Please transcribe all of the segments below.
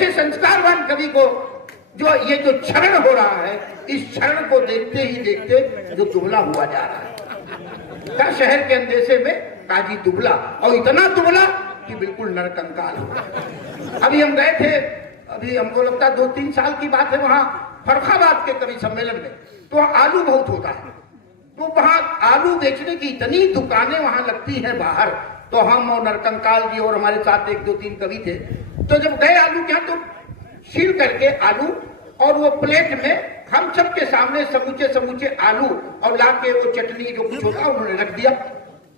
ऐसे संस्कारवान कवि को जो ये जो क्षरण हो रहा है, इस क्षरण को देखते ही देखते जो दुबला हुआ जा रहा है। क्या शहर के अंदेशे में काजी दुबला, और इतना दुबला कि बिल्कुल नरकंकाल हो। अभी हम गए थे, अभी हमको लगता है 2-3 साल की बात है, वहां फर्रुखाबाद के कवि सम्मेलन में, तो आलू बहुत होता है, तो वहां आलू बेचने की इतनी दुकानें वहां लगती हैं बाहर। तो हम और नरकंकाल जी और हमारे साथ 1-2-3 कवि थे, तो जब गए आलू के यहाँ तो छील करके आलू और वो प्लेट में हम सबके सामने समूचे समूचे आलू और लाके वो चटनी जो कुछ होता उन्होंने रख दिया।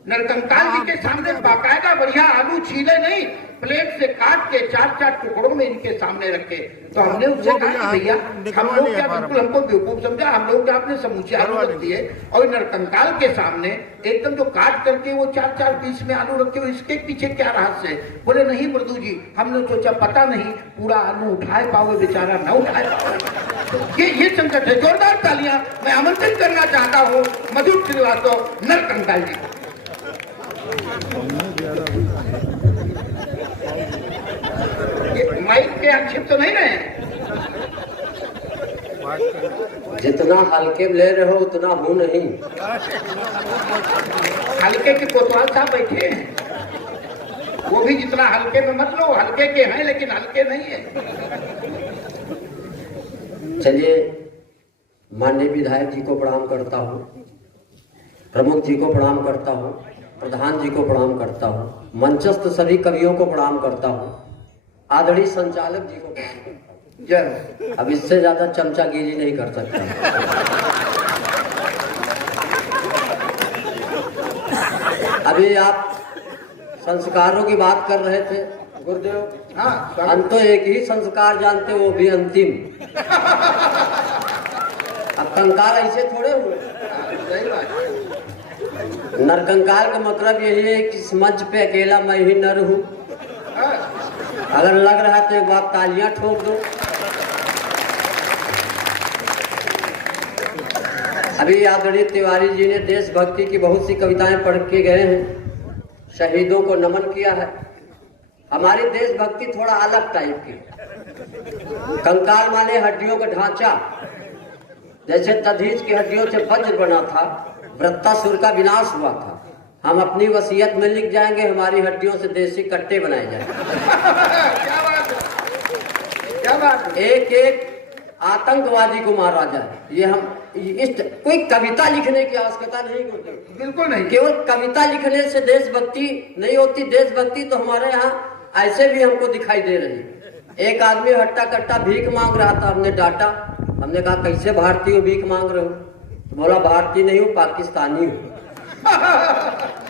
नरकंकाल जी के सामने बाकायदा बढ़िया आलू छीले नहीं, प्लेट से काट के 4-4 टुकड़ों में इनके सामने रखे। तो हमने उससे कहा भैया हम लोग क्या, बिल्कुल हमको बेवकूफ समझा, हम लोग क्या आपने समूचे आलू रख दिए और नरकंकाल के सामने एकदम जो काट करके वो 4-4 पीस में आलू रखे हो, इसके पीछे क्या रहस्य है? बोले नहीं मृदु जी, हमने सोचा पता नहीं पूरा आलू उठाए पाओगे बेचारा न उठाए पाओगे। तो ये संकट है। जोरदार तालियां मैं आमंत्रित करना चाहता हूँ मधुर श्रीवास्तव नरकंकाल जी को। माइक के आक्षेप तो नहीं रहे? जितना हल्के में ले रहे हो उतना हूं नहीं। हल्के के कोतवाल साहब बैठे हैं, वो भी जितना हल्के में मत लो, हल्के के हैं लेकिन हल्के नहीं है। चलिए, माननीय विधायक जी को प्रणाम करता हूँ, प्रमुख जी को प्रणाम करता हूँ, प्रधान जी को प्रणाम करता हूँ, मंचस्थ सभी कवियों को प्रणाम करता हूँ, आदरणीय संचालक जी को प्रणाम करता हूँ। जय। अब इससे ज्यादा चमचागिरी नहीं कर सकता। अभी आप संस्कारों की बात कर रहे थे गुरुदेव। हाँ, हम तो एक ही संस्कार जानते, वो भी अंतिम। अब कंकाल ऐसे थोड़े हुए। नरकंकाल का मतलब यही है कि इस मंच पे अकेला मैं ही नर हूँ। अगर लग रहा है तो एक बार तालियां ठोक दो। अभी आदरणीय तिवारी जी ने देशभक्ति की बहुत सी कविताएं पढ़ के गए हैं, शहीदों को नमन किया है। हमारी देशभक्ति थोड़ा अलग टाइप की। कंकाल माने हड्डियों का ढांचा, जैसे तधीज की हड्डियों से वज्र बना था, वृत्तासुर का विनाश हुआ था। हम अपनी वसीयत में लिख जाएंगे, हमारी हड्डियों से देसी कट्टे बनाए जाएंगे। क्या बात है, क्या बात है। एक एक आतंकवादी को मारा जाए। ये हम कोई कविता लिखने की आवश्यकता नहीं होती, बिल्कुल नहीं। केवल कविता लिखने से देशभक्ति नहीं होती। देशभक्ति तो हमारे यहाँ ऐसे भी हमको दिखाई दे रही है। एक आदमी हट्टा कट्टा भीख मांग रहा था, हमने डांटा। हमने कहा कैसे भारतीय भीख मांग रहे हो? तो बोला भारतीय नहीं हूँ, पाकिस्तानी हूँ।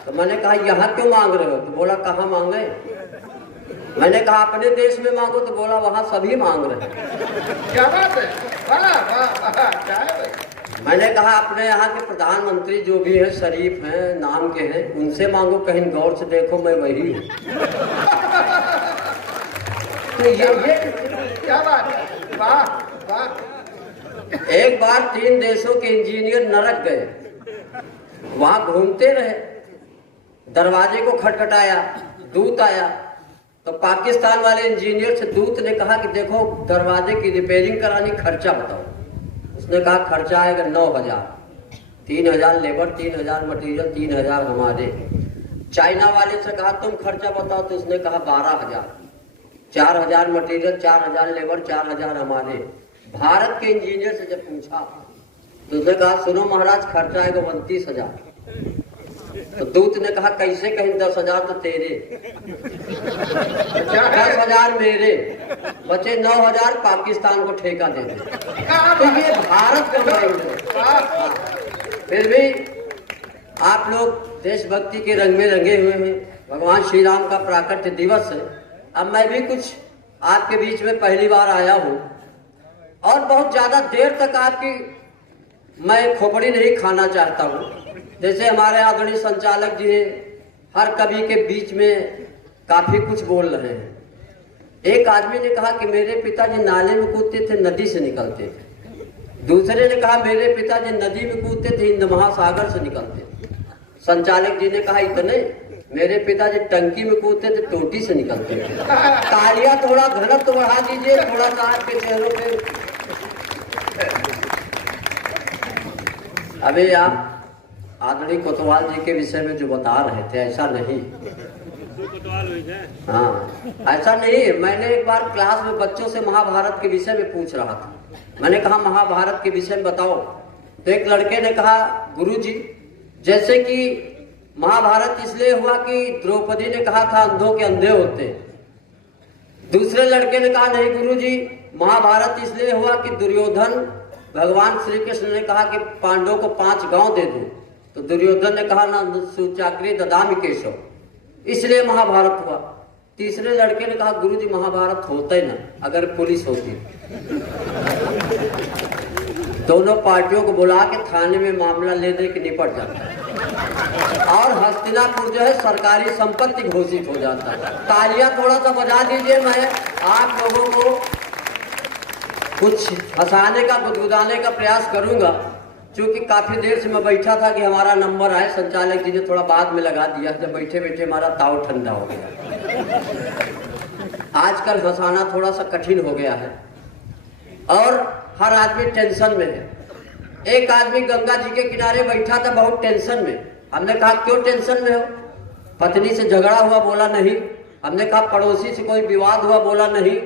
तो मैंने कहा यहाँ क्यों मांग रहे हो? तो बोला कहाँ मांगे? मैंने कहा अपने देश में मांगो। तो बोला वहाँ सभी मांग रहे हैं। क्या बात है, वाह वाह वाह, क्या है भाई? मैंने कहा अपने यहाँ के प्रधानमंत्री जो भी है, शरीफ हैं, नाम के हैं, उनसे मांगो, कहीं गौर से देखो मैं वही हूँ। तो ये क्या बात है, वाह वाह। एक बार 3 देशों के इंजीनियर नरक गए, वहां घूमते रहे, दरवाजे को खटखटाया, दूत आया। तो पाकिस्तान वाले इंजीनियर से दूत ने कहा कि देखो दरवाजे की रिपेयरिंग करानी, खर्चा बताओ। उसने कहा खर्चा आएगा 9,000, 3,000 लेबर, 3,000 मटेरियल, 3,000 हमारे। चाइना वाले से कहा तुम खर्चा बताओ। तो उसने कहा 12,000, 4,000 मटेरियल, 4,000 लेबर, 4,000 हमारे। भारत के इंजीनियर से जब पूछा तो उसने कहा सुनो महाराज खर्चा आएगा 29,000। तो दूत ने कहा कैसे? कहीं 10,000 तो तेरे, 10,000 मेरे, बचे 9,000 पाकिस्तान को ठेका दे दे। तो ये भारत का माइंड है। फिर भी आप लोग देशभक्ति के रंग में रंगे हुए हैं। भगवान श्री राम का प्राकट्य दिवस है। अब मैं भी कुछ आपके बीच में पहली बार आया हूँ और बहुत ज्यादा देर तक आपकी मैं खोपड़ी नहीं खाना चाहता हूँ। जैसे हमारे आदरणीय संचालक जी हर कवि के बीच में काफी कुछ बोल रहे हैं। एक आदमी ने कहा कि मेरे पिताजी नाले में कूदते थे, नदी से निकलते थे। दूसरे ने कहा मेरे पिताजी नदी में कूदते थे, हिंद महासागर से निकलते थे। संचालक जी ने कहा इतने? मेरे पिताजी टंकी में कूदते थे, टोटी से निकलते थे। तालियां थोड़ा घनत्व बढ़ा दीजिए, थोड़ा सा आपके चेहरों पे। अभी आप आदरणीय कोतवाल जी के विषय में जो बता रहे थे, ऐसा नहीं। हाँ, ऐसा नहीं। मैंने एक बार क्लास में बच्चों से महाभारत के विषय में पूछ रहा था। मैंने कहा महाभारत के विषय में बताओ। तो एक लड़के ने कहा गुरुजी, जैसे कि महाभारत इसलिए हुआ कि द्रौपदी ने कहा था अंधों के अंधे होते। दूसरे लड़के ने कहा नहीं गुरुजी, महाभारत इसलिए हुआ कि दुर्योधन, भगवान श्री कृष्ण ने कहा कि पांडवों को 5 गांव दे दूं, तो दुर्योधन ने कहा ना सुचाक्री ददामि केशव, इसलिए महाभारत हुआ। तीसरे लड़के ने कहा गुरुजी महाभारत होता ही ना अगर पुलिस होती। दोनों पार्टियों को बुला के थाने में मामला ले दे के निपट जाता है और हस्तिनापुर जो है सरकारी संपत्ति घोषित हो जाता है। तालियां थोड़ा सा बजा दीजिए। मैं आप लोगों को कुछ हंसाने का, गुदगुदाने का प्रयास करूंगा, क्योंकि काफी देर से मैं बैठा था कि हमारा नंबर आए। संचालक जी ने थोड़ा बाद में लगा दिया, जब बैठे बैठे हमारा ताव ठंडा हो गया। आजकल हंसाना थोड़ा सा कठिन हो गया है और हर आदमी टेंशन में है। एक आदमी गंगा जी के किनारे बैठा था बहुत टेंशन में। हमने कहा क्यों टेंशन में हो? पत्नी से झगड़ा हुआ, बोला नहीं। हमने कहा पड़ोसी से कोई विवाद हुआ, बोला नहीं।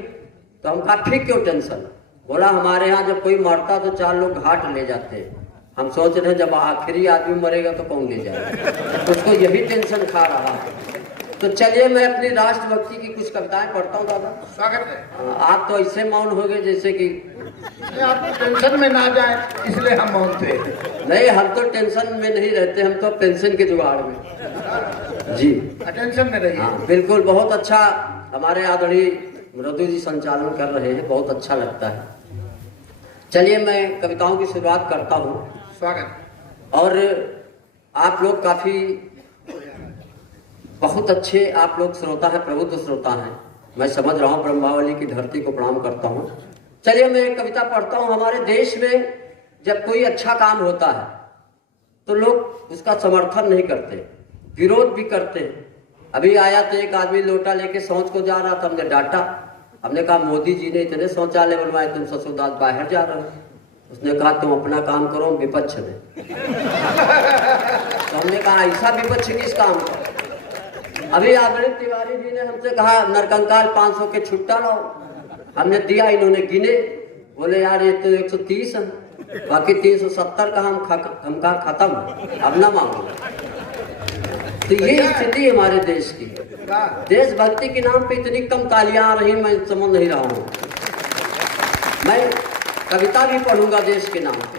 तो हम कहा फिर क्यों टेंशन? बोला हमारे यहाँ जब कोई मरता तो 4 लोग घाट ले जाते हैं। हम सोच रहे हैं जब आखिरी आदमी मरेगा तो कौन ले जाएगा? उसको यही टेंशन खा रहा है। तो चलिए मैं अपनी राष्ट्रभक्ति की कुछ कविताएं पढ़ता हूँ। दादा स्वागत है। आप तो ऐसे मौन हो गए जैसे कि आप टेंशन में ना जाए, इसलिए हम मौन थे। नहीं, हम तो टेंशन में नहीं रहते, हम तो पेंशन के जुगाड़ में। जी टेंशन में रहिए। हाँ बिल्कुल। बहुत अच्छा हमारे आदरणीय मृदु जी संचालन कर रहे हैं, बहुत अच्छा लगता है। चलिए मैं कविताओं की शुरुआत करता हूँ। स्वागत। और आप लोग काफी बहुत अच्छे आप लोग श्रोता है, प्रबुद्ध श्रोता हैं। मैं समझ रहा हूँ, ब्रह्मावली की धरती को प्रणाम करता हूँ। चलिए मैं एक कविता पढ़ता हूँ। हमारे देश में जब कोई अच्छा काम होता है तो लोग उसका समर्थन नहीं करते, विरोध भी करते हैं। अभी आया तो एक आदमी लोटा लेके शौच को जा रहा था, हमने डांटा। हमने कहा मोदी जी ने इतने शौचालय बनवाए, तुम ससुरदास बाहर जा रहे हो। उसने कहा तुम अपना काम करो, विपक्ष में। तो हमने कहा ऐसा विपक्ष किस काम का? अभी आदरणीय तिवारी जी ने हमसे कहा नरकंकाल 500 के छुट्टा लाओ। हमने दिया, इन्होंने गिने, बोले यार ये तो 130 है, बाकी 370 का हम कहा खत्म, अब ना मांगो। तो ये स्थिति हमारे देश की है। देशभक्ति के नाम पे इतनी कम तालियां आ रही, मैं समझ नहीं रहा हूँ। मैं कविता भी पढ़ूंगा देश के नाम पे।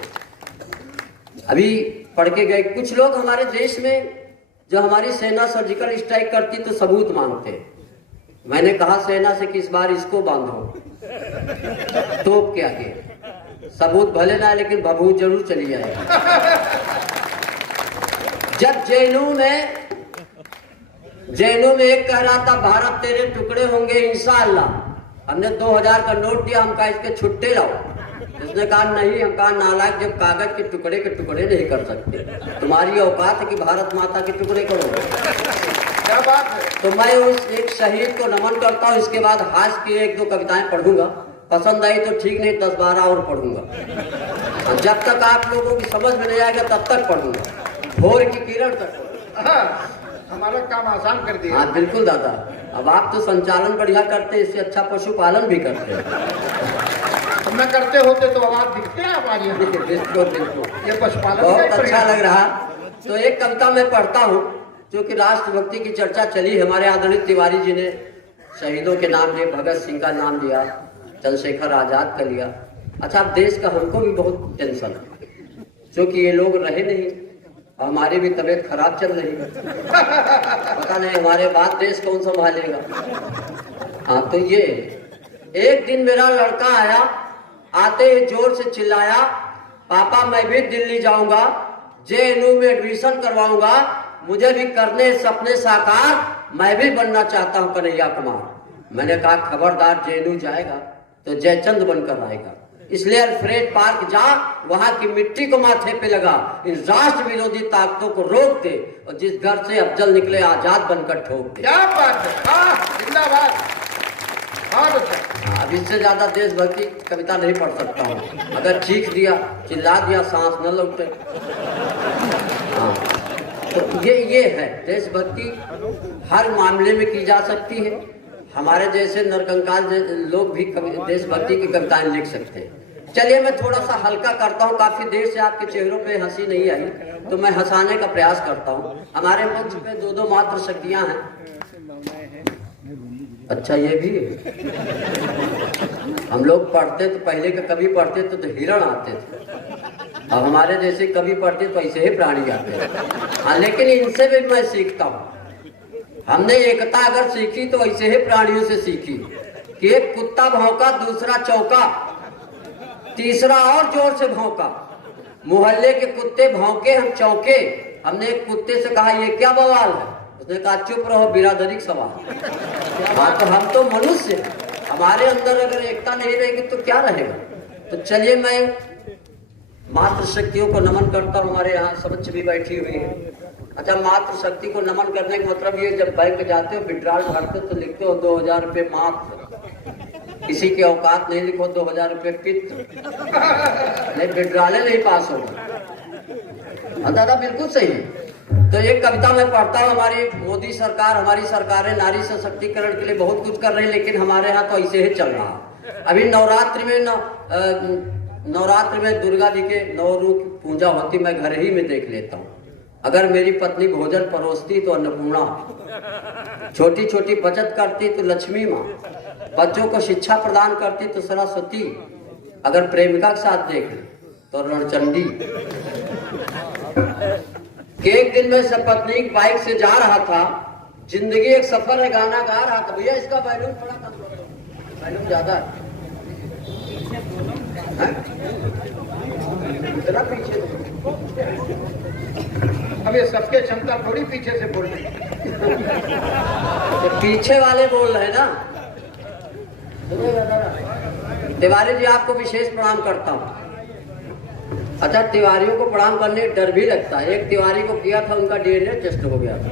अभी पढ़ के गए कुछ लोग हमारे देश में, जो हमारी सेना सर्जिकल स्ट्राइक करती तो सबूत मांगते। मैंने कहा सेना से कि इस बार इसको बांधो तोप के आगे, सबूत भले ना लेकिन भभूत जरूर चली जाएगी। जब जैनों में एक कह रहा था भारत तेरे टुकड़े होंगे इंशाअल्लाह, हमने 2000 का नोट दिया, हम कहा इसके छुट्टे लाओ। उसने कहा नहीं। हम कहा नालायक, जब कागज के टुकड़े नहीं कर सकते, तुम्हारी औकात है कि भारत माता के टुकड़े करो। क्या बात है। तो मैं उस एक शहीद को नमन करता हूँ। इसके बाद हास्य की 1-2 कविताएं पढ़ूंगा, पसंद आई तो ठीक, नहीं 10-12 और पढ़ूंगा। जब तक आप लोगों की समझ में नहीं आएगा तब तक पढ़ूंगा, भोर की किरण तक। हमारा काम आसान कर दिया। हाँ बिल्कुल दादा। अब आप तो संचालन बढ़िया करते, इससे अच्छा पशुपालन भी करते हैं। न करते होते तो आवाज दिखते हैं आप आज यहाँ। बिल्कुल। ये पशुपालन बहुत अच्छा लग रहा। तो एक कविता मैं पढ़ता हूँ, जो कि राष्ट्रभक्ति की चर्चा चली। हमारे आदरणीय तिवारी जी ने शहीदों के नाम लिए, भगत सिंह का नाम लिया, चंद्रशेखर आजाद का लिया। अच्छा, देश का हमको भी बहुत टेंशन है, क्योंकि ये लोग रहे नहीं, हमारी भी तबीयत खराब चल रही है। पता नहीं हमारे बाद देश कौन संभालेगा। हाँ, तो ये एक दिन मेरा लड़का आया, आते ही जोर से चिल्लाया, पापा मैं भी दिल्ली जाऊंगा, जेएनयू में एडमिशन करवाऊंगा, मुझे भी करने सपने साकार, मैं भी बनना चाहता हूं कन्हैया कुमार। मैंने कहा खबरदार, जेएनयू जाएगा तो जयचंद बनकर आएगा। इसलिए अल्फ्रेड पार्क जा, वहां की मिट्टी को माथे पे लगा, इन राष्ट्र विरोधी ताकतों को रोक दे और जिस घर से अफजल निकले आजाद बनकर ठोक दे। क्या बात है, जिंदाबाद। बहुत अच्छा। अब इससे ज्यादा देशभक्ति कविता नहीं पढ़ सकता हूँ। अगर चीख दिया, चिल्ला दिया, सांस न लौटे। हाँ, तो ये है देशभक्ति, हर मामले में की जा सकती है। हमारे जैसे नरकंकाल लोग भी देशभक्ति की कविताएं लिख सकते हैं। चलिए मैं थोड़ा सा हल्का करता हूँ, काफी देर से आपके चेहरों पे हंसी नहीं आई, तो मैं हंसाने का प्रयास करता हूँ। हमारे मंच पे दो दो मात्र शक्तियां हैं। अच्छा, ये भी है। हम लोग पढ़ते तो पहले के कवि पढ़ते तो हिरण आते थे, अब हमारे जैसे कवि पढ़ते तो ऐसे ही प्राणी आते हैं। हाँ, लेकिन इनसे भी मैं सीखता हूँ। हमने एकता अगर सीखी तो ऐसे ही प्राणियों से सीखी कि एक कुत्ता भौंका, दूसरा चौका, तीसरा और जोर से भौंका। मोहल्ले के कुत्ते भौंके, हम चौके। हमने एक कुत्ते से कहा, ये क्या बवाल है? उसने कहा, चुप रहो, बिरादरी का सवाल। हाँ, तो हम तो मनुष्य हैं, हमारे अंदर अगर एकता नहीं रहेगी तो क्या रहेगा। तो चलिए मैं मातृशक्तियों को नमन करता हूँ। हमारे यहाँ सबच भी बैठी हुई है। अच्छा, मातृशक्ति को नमन करने का मतलब ये, जब बैंक जाते हो, विड्रॉल भरते हो तो लिखते हो 2000 रुपये मात्र। किसी की औकात नहीं, लिखो 2000 रुपये पित्त, नहीं विड्रॉले नहीं पास होगा। दादा बिल्कुल सही। तो एक कविता मैं पढ़ता हूँ। हमारी मोदी सरकार, हमारी सरकारें नारी सशक्तिकरण के लिए बहुत कुछ कर रही है, लेकिन हमारे यहाँ तो ऐसे ही चल रहा। अभी नवरात्र में दुर्गा जी के 9 रूप की पूजा होती, मैं घर ही में देख लेता हूँ। अगर मेरी पत्नी भोजन परोसती तो अन्नपूर्णा, छोटी छोटी बचत करती तो लक्ष्मी माँ, बच्चों को शिक्षा प्रदान करती तो सरस्वती, अगर प्रेमिका के साथ देख तो रणचंडी। एक दिन मैं सपत्नीक बाइक से जा रहा था, जिंदगी एक सफर है गाना गा रहा था। भैया इसका वॉल्यूम थोड़ा कम कर दो, वॉल्यूम ज्यादा है। इतना पीछे अब ये सबके क्षमता थोड़ी पीछे से बोल रही, तो पीछे वाले बोल रहे हैं ना। तिवारी जी आपको विशेष प्रणाम करता हूँ। अच्छा, तिवारियों को प्रणाम करने डर भी लगता है। एक तिवारी को किया था, उनका DNA टेस्ट हो गया था।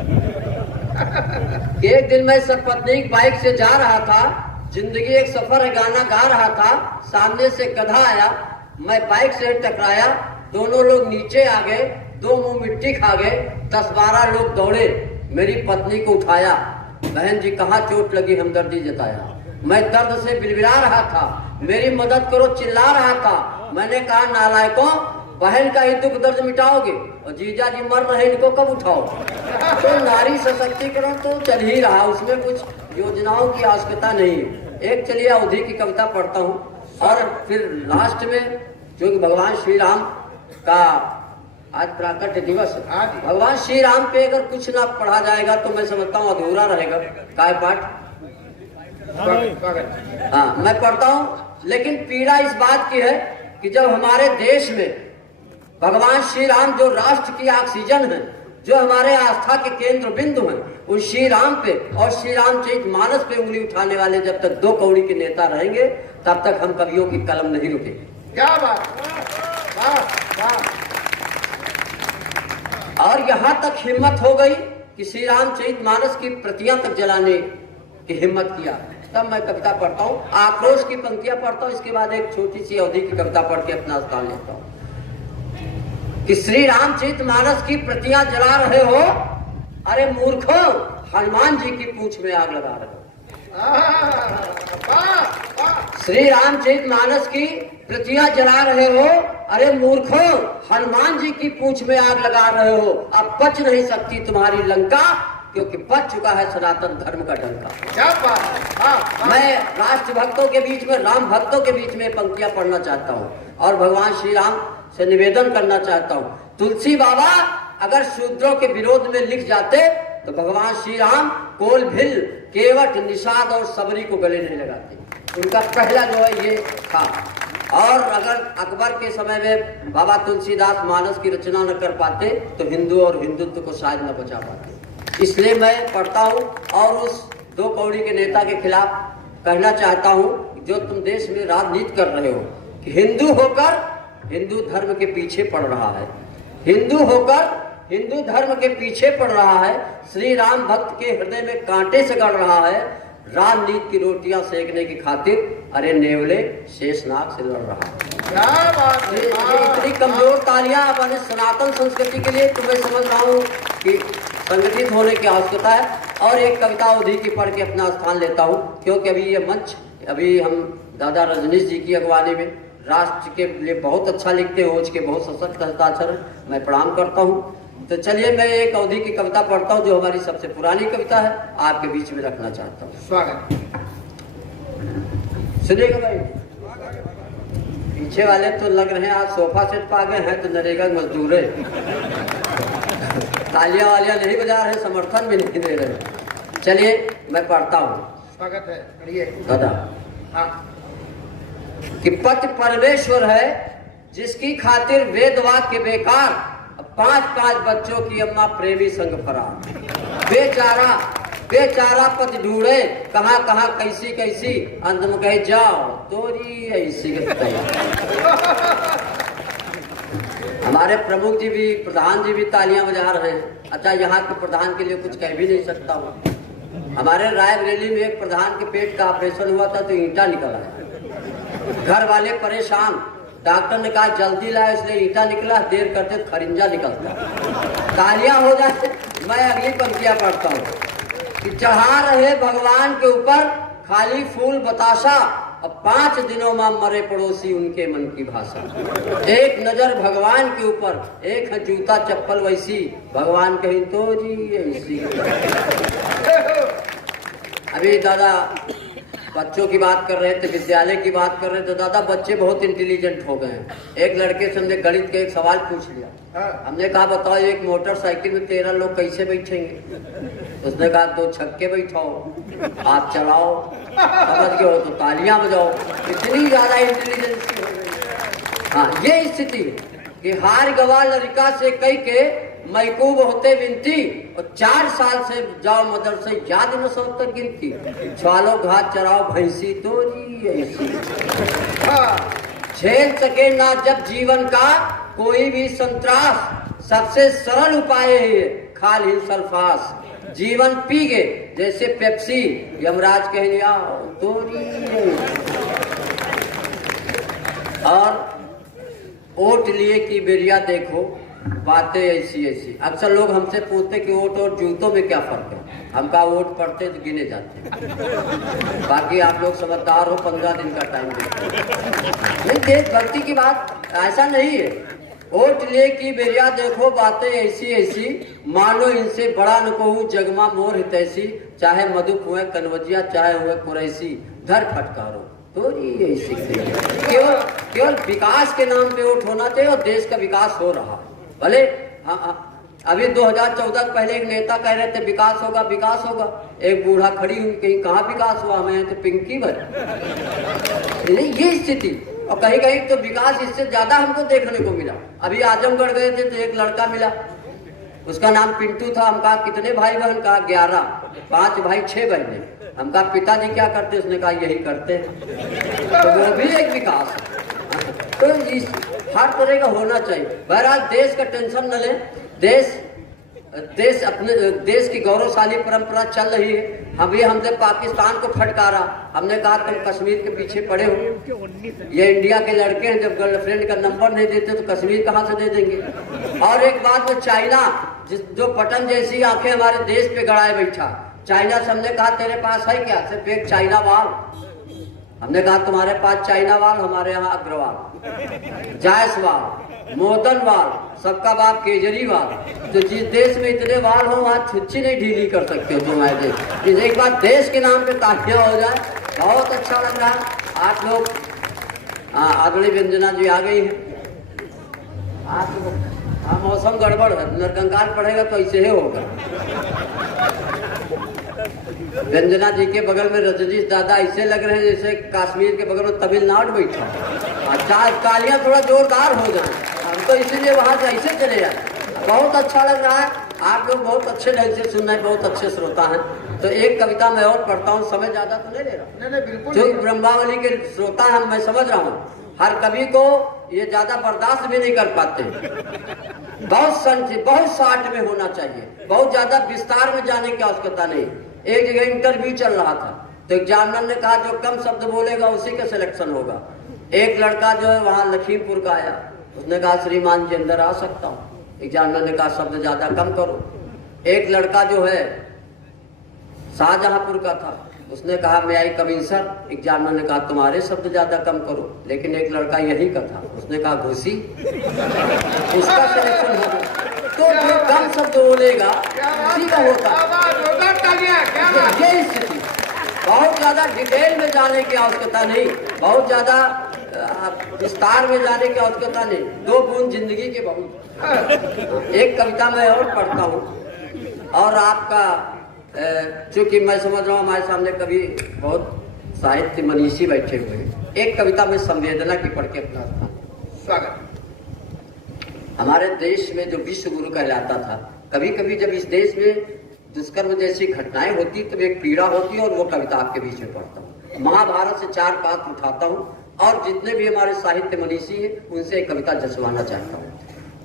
एक दिन मैं सपत्नी बाइक से जा रहा था, जिंदगी एक सफर है गाना गा रहा था। सामने से गधा आया, मैं बाइक से टकराया, दोनों लोग नीचे आ गए, 2 मुंह मिट्टी खा गए। 10-12 लोग दौड़े, मेरी पत्नी को उठाया। बहन जी कहाँ चोट लगी, हमदर्दी जताया। मैं दर्द से बिलबिला रहा था, मेरी मदद करो चिल्ला रहा था। मैंने कहा, नालायकों, बहन का ही दुख दर्द मिटाओगे और जीजा जी मर रहे, इनको कब उठाओ। तो नारी सशक्तिकरण तो चल ही रहा, उसमें कुछ योजनाओं की आवश्यकता नहीं है। एक चलिए अवधि की कविता पढ़ता हूँ, और फिर लास्ट में जो कि भगवान श्री राम का आज प्राकट्य दिवस है, भगवान श्री राम पे अगर कुछ ना पढ़ा जाएगा तो मैं समझता हूँ अधूरा रहेगा। काय पाठ हाँ मैं पढ़ता हूँ, लेकिन पीड़ा इस बात की है कि जब हमारे देश में भगवान श्री राम जो राष्ट्र की ऑक्सीजन है, जो हमारे आस्था के केंद्र बिंदु हैं, उन श्री राम पे और श्री रामचरित मानस पे उंगली उठाने वाले जब तक 2 कौड़ी के नेता रहेंगे, तब तक हम कवियों की कलम नहीं रुकेगी। क्या बात, वाह वाह। और यहाँ तक हिम्मत हो गई कि श्री रामचरित मानस की प्रतियां तक जलाने की हिम्मत किया। तब मैं कविता पढ़ता हूँ, आक्रोश की पंक्तियां पढ़ता हूँ, इसके बाद एक छोटी सी अवधि की कविता पढ़ के अपना स्थान लेता हूँ। कि श्री रामचरित मानस की प्रतियां जला रहे हो, अरे मूर्खों, हनुमान जी की पूंछ में आग लगा रहे हो। श्री रामचरित मानस की प्रतियां जला रहे हो, अरे मूर्खों, हनुमान जी की पूंछ में आग लगा रहे हो। अब बच नहीं सकती तुम्हारी लंका, क्योंकि बच चुका है सनातन धर्म का डंका। क्या बात। मैं राष्ट्र भक्तों के बीच में, राम भक्तों के बीच में पंक्तियां पढ़ना चाहता हूँ और भगवान श्री राम से निवेदन करना चाहता हूँ। तुलसी बाबा अगर शूद्रों के विरोध में लिख जाते तो भगवान श्री राम कोल भिल, केवट, निषाद और सबरी को गले नहीं लगाते। उनका पहला जो है ये था। और अगर अकबर के समय में बाबा तुलसीदास मानस की रचना न कर पाते तो हिंदू और हिंदुत्व को शायद न बचा पाते। इसलिए मैं पढ़ता हूँ और उस 2 कौड़ी के नेता के खिलाफ कहना चाहता हूँ, जो तुम देश में राजनीति कर रहे हो, कि हिंदू होकर हिंदू धर्म के पीछे पड़ रहा है, हिंदू होकर हिंदू धर्म के पीछे पड़ रहा है, श्री राम भक्त के हृदय में कांटे से गड़ रहा है, राजनीति की रोटियां सेकने की खातिर अरे नेवले शेषनाग से लड़ रहा है। क्या बात है। ये इतनी कमजोर तालियां अपने सनातन संस्कृति के लिए, तुम्हें समझ रहा हूँ कि संगठित होने की आवश्यकता है। और एक कविता अवधि की पढ़ के अपना स्थान लेता हूँ, क्योंकि अभी ये मंच अभी हम दादा रजनीश जी की अगवानी में राष्ट्र के लिए बहुत अच्छा लिखते हैं, ओज के बहुत सशक्त हस्ताक्षर, मैं प्रणाम करता हूँ। तो चलिए मैं एक अवधि की कविता पढ़ता हूँ जो हमारी सबसे पुरानी कविता है, आपके बीच में रखना चाहता हूँ। स्वागत। सुनिएगा भाई, पीछे वाले तो लग रहे हैं आज सोफा सेट पा गए हैं तो नरेगा मजदूर है, तालियां वालियां नहीं बजा रहे, समर्थन भी नहीं दे रहे। चलिए मैं पढ़ता हूँ। स्वागत है, पढ़िए दादा। हाँ। कि पति परमेश्वर है जिसकी खातिर वेद वाक्य बेकार, 5-5 बच्चों की अम्मा प्रेमी संग फरार, बेचारा बेचारा पति ढूंढे कहाँ कहाँ कैसी कैसी, अंत में कहे जाओ तोरी ऐसी। हमारे प्रमुख जी भी प्रधान जी भी तालियां बजा रहे हैं। अच्छा, यहाँ के प्रधान के लिए कुछ कह भी नहीं सकता हूँ। हमारे रायबरेली में एक प्रधान के पेट का ऑपरेशन हुआ था तो ईंटा निकला है, घर वाले परेशान, डॉक्टर ने कहा जल्दी लाए, इसलिए ईंटा निकला, देर करते तो खरिंजा निकलता। तालियां हो जाए। मैं अगली पंक्तियां पढ़ता हूँ कि चढ़ा रहे भगवान के ऊपर खाली फूल बताशा, अब 5 दिनों में मरे पड़ोसी उनके मन की भाषा। एक नजर भगवान के ऊपर, एक है जूता चप्पल वैसी, भगवान कहीं तो जी ऐसी। अभी दादा बच्चों की बात कर रहे थे, विद्यालय की बात कर रहे थे। दादा बच्चे बहुत इंटेलिजेंट हो गए हैं। एक लड़के से हमने गणित के एक सवाल पूछ लिया। हमने कहा बताओ एक मोटरसाइकिल में 13 लोग कैसे बैठेंगे? उसने कहा 2 छक्के बैठाओ, आप चलाओ, समझ गए हो तो तालियां बजाओ। इतनी ज्यादा इंटेलिजेंस हो गई। हाँ, ये स्थिति कि हार गवा लड़का से कई के मैकूब होते विनती, और 4 साल से जाओ मदरसे याद न सौ तक गिनती, छालो घाट चराओ भैंसी तो जी ऐसी। झेल सके ना जब जीवन का कोई भी संत्रास, सबसे सरल उपाय है खा ली सल्फास, जीवन पी गए जैसे पेप्सी, यमराज कह लिया तो और ओट लिए की बेरिया देखो, बातें ऐसी ऐसी। अक्सर लोग हमसे पूछते कि ओट और जूतों में क्या फर्क है। हम कहा ओट पढ़ते तो गिने जाते, बाकी आप लोग समझदार हो, 15 दिन का टाइम देते। नहीं, देशभक्ति की बात ऐसा नहीं है। ओट लिए की बेरिया देखो, बातें ऐसी ऐसी, मानो इनसे बड़ा न कहूँ जगमा मोर हितैसी, चाहे मधुप हुए कन्वजिया चाहे हुए कुरैसी, धर फटकारो तो ये ऐसी। केवल विकास के नाम पे वोट होना चाहिए और देश का विकास हो रहा है। भले अभी 2014 पहले एक नेता कह रहे थे विकास होगा विकास होगा, एक बूढ़ा खड़ी हुई कहीं कहाँ विकास हुआ, हमें तो पिंकी भर। ये स्थिति, और कहीं कहीं तो विकास इससे ज्यादा हमको देखने को मिला। अभी आजमगढ़ गए थे तो एक लड़का मिला, उसका नाम पिंटू था। हम कहा कितने भाई बहन? कहा 11, 5 भाई 6 बहने। हम कहा पिताजी क्या करते? उसने कहा यही करते। तो वो भी एक विकास। तो इस हर तरह का होना चाहिए। बहरहाल देश का टेंशन न ले, देश अपने देश की गौरवशाली परंपरा चल रही है। अभी हमने पाकिस्तान को फटकारा, हमने कहा तुम कश्मीर के पीछे पड़े हो, ये इंडिया के लड़के हैं, जब गर्लफ्रेंड का नंबर नहीं देते तो कश्मीर कहाँ से दे देंगे। और एक बात में चाइना जो पटन जैसी आंखें हमारे देश पे गड़ाए बैठा, चाइना से हमने कहा तेरे पास है क्या? सिर्फ एक चाइना वाल। हमने कहा तुम्हारे पास चाइना वाल, हमारे यहाँ अग्रवाल, जायसवाल, मोदनवाल, सबका बाप केजरीवाल। तो जिस देश में इतने वाल हो वहाँ छुच्ची नहीं ढीली कर सकते हो तुम्हारे देश। एक बार देश के नाम पे तालियां हो जाए, बहुत अच्छा लग रहा है। आप लोग आदरणीय व्यंजना जी आ गई है। हाँ, मौसम गड़बड़ है, नरकंकाल पड़ेगा तो ऐसे ही होगा। व्यंजना जी के बगल में रजनीश दादा ऐसे लग रहे हैं जैसे कश्मीर के बगल में तमिलनाडु बैठा। अच्छा, तालियां थोड़ा जोरदार हो जाए, हम तो इसीलिए वहां से ऐसे चले जाए। बहुत अच्छा लग रहा है, आप लोग बहुत अच्छे ढंग से सुन रहे हैं, बहुत अच्छे श्रोता हैं। तो एक कविता मैं और पढ़ता हूँ, समय ज्यादा तो नहीं ले रहा। नहीं बिल्कुल। जो ब्रह्मावली के श्रोता हैं मैं समझ रहा हूँ, हर कवि को ये ज्यादा बर्दाश्त भी नहीं कर पाते। बहुत शार्ट में होना चाहिए, बहुत ज्यादा विस्तार में जाने की आवश्यकता नहीं। एक जगह इंटरव्यू चल रहा था तो एग्जामिनर ने कहा जो कम शब्द बोलेगा उसी का सिलेक्शन होगा। एक लड़का जो है वहां लखीमपुर का आया, उसने कहा श्रीमान जी अंदर आ सकता हूँ। एग्जामिनर ने कहा शब्द ज्यादा कम करो। एक लड़का जो है शाहजहांपुर का था, उसने कहा मैं आई कम इन सर। एग्जामिनर ने कहा तुम्हारे शब्द ज्यादा कम करो। लेकिन एक लड़का यही का था, उसने कहा घुसी, उसका सिलेक्शन होगा। तो जो कम शब्द बोलेगा उसी का होता है। ये स्थिति, बहुत ज्यादा डिटेल में जाने की आवश्यकता नहीं, बहुत ज्यादा विस्तार में जाने की आवश्यकता नहीं। 2 बूंद जिंदगी के बहुत। एक कविता मैं और पढ़ता हूँ और आपका चूंकि मैं समझ रहा हूँ हमारे सामने कवि बहुत साहित्य मनीषी बैठे हुए हैं। एक कविता में संवेदना की पढ़ के अपना स्वागत। हमारे देश में जो विश्व गुरु कहलाता था, कभी कभी जब इस देश में दुष्कर्म जैसी घटनाएं होती तब एक पीड़ा होती है और वो कविता आपके बीच में पढ़ता हूँ। महाभारत से 4 पात्र उठाता हूँ और जितने भी हमारे साहित्य मनीषी है उनसे एक कविता जसवाना चाहता हूँ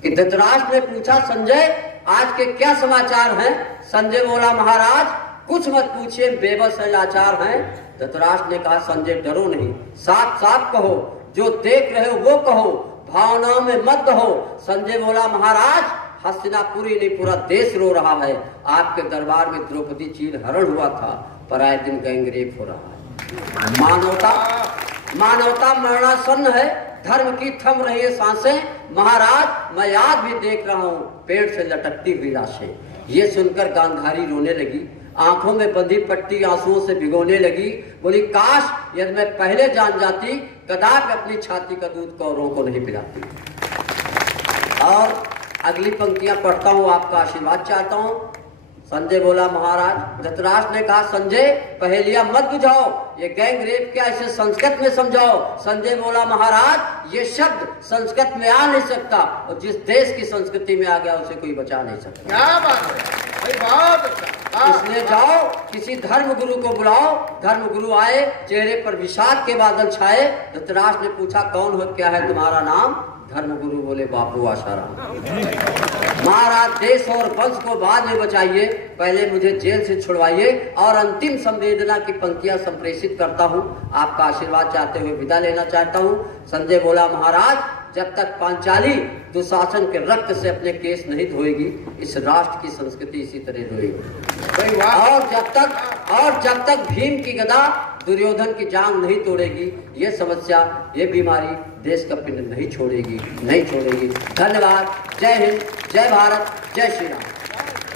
कि धृतराष्ट्र ने पूछा संजय आज के क्या समाचार हैं? संजय बोला महाराज कुछ मत पूछिए, बेबस है, लाचार हैं। धृतराष्ट्र ने कहा संजय डरो नहीं, साफ साफ कहो, जो देख रहे हो वो कहो, भावनाओं में मत हो। संजय बोला महाराज हस्तिनापुरी नहीं पूरा देश रो रहा है, आपके दरबार में द्रौपदी चीर हरण हुआ था, पर आए दिन गैंगरेप हो रहा है। मानवता मरणासन्न है, धर्म की थम रही है सांसें। महाराज मैं आज भी देख रहा हूँ पेड़ से लटकती हुई लाशें। ये सुनकर गांधारी रोने लगी, आंखों में बंधी पट्टी आंसुओं से भिगोने लगी। बोली काश यदि मैं पहले जान जाती, कदापि अपनी छाती का दूध कौरों को नहीं पिलाती। और अगली पंक्तियां पढ़ता हूँ, आपका आशीर्वाद चाहता हूँ। संजय बोला महाराज, धृतराष्ट्र ने कहा संजय पहेलियां मत बुझाओ, ये गैंग रेप क्या, इसे संस्कृत में समझाओ। संजय बोला महाराज ये शब्द संस्कृत में आ नहीं सकता, और जिस देश की संस्कृति में आ गया उसे कोई बचा नहीं सकता। क्या बात है, बहुत अच्छा। इसलिए जाओ किसी धर्म गुरु को बुलाओ। धर्म गुरु आए, चेहरे पर विषाद के बादल छाए। धृतराष्ट्र ने पूछा कौन हो, क्या है तुम्हारा नाम? धर्म गुरु बोले बापू आशाराम। महाराज देश और वंश को बाद में बचाइए, पहले मुझे जेल से छुड़वाइए। और अंतिम संवेदना की पंक्तियां संप्रेषित करता हूँ, आपका आशीर्वाद चाहते हुए विदा लेना चाहता हूँ। संजय बोला महाराज जब तक पांचाली दुशासन के रक्त से अपने केस नहीं धोएगी, इस राष्ट्र की संस्कृति इसी तरह रोएगी। और जब तक भीम की गदा दुर्योधन की जांग नहीं तोड़ेगी, ये समस्या, ये बीमारी देश का पिंड नहीं छोड़ेगी। धन्यवाद। जय हिंद, जय भारत, जय श्री राम।